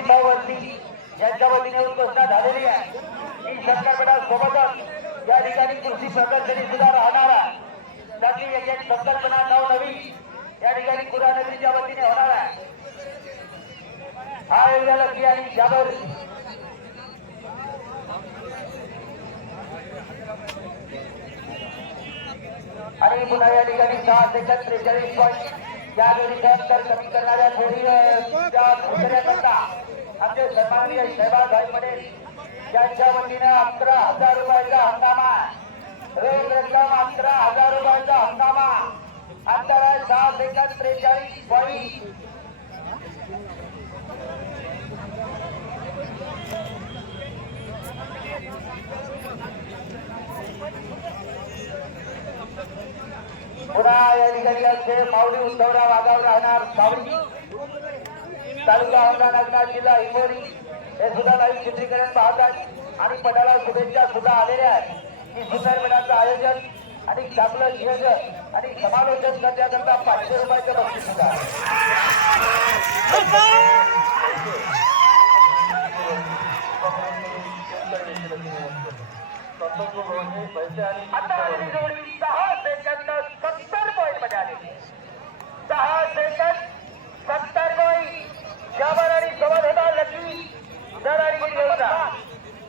भाऊ वरती यांच्या वतीने घोषणा झालेली आहे की शंकरपटा सोबतच या ठिकाणी कृषी प्रदर्शनी सुद्धा राहणार आहे। त्याची एक संकल्पना नवनवी या ठिकाणी कुरा नदीच्या वतीने होणार आहे। हा एवढ्या लक्ष्मी आणि ज्यावर आणि पुन्हा या ठिकाणी 6 सेकंद 43 पॉईंट या जोडी अंतर कमी करणाऱ्या जोडीकरता आमचे सन्माननीय शहबाजभाई पटेल यांच्या वतीने 11,000 रुपयाचा हंगामा रोख रक्कम 11,000 रुपयाचा हंगामा अंतर आहे 6 सेकंद 43 पॉईंट। पुन्हा या ठिकाणी असते माऊली उद्धवराव वागाव राहणार सावली तालुका अहमदनगर जिल्हा हिंगोली हे सुद्धा लाईव्ह चित्रीकरण पाहतात आणि पदाला शुभेच्छा सुद्धा आलेल्या आहेत की सुंदर मेळाचं आयोजन आणि चांगलं नियोजन आणि समालोचन करण्याकरता 500 रुपयाचं बक्षीस सुद्धा आता जोडी 10 सेकंद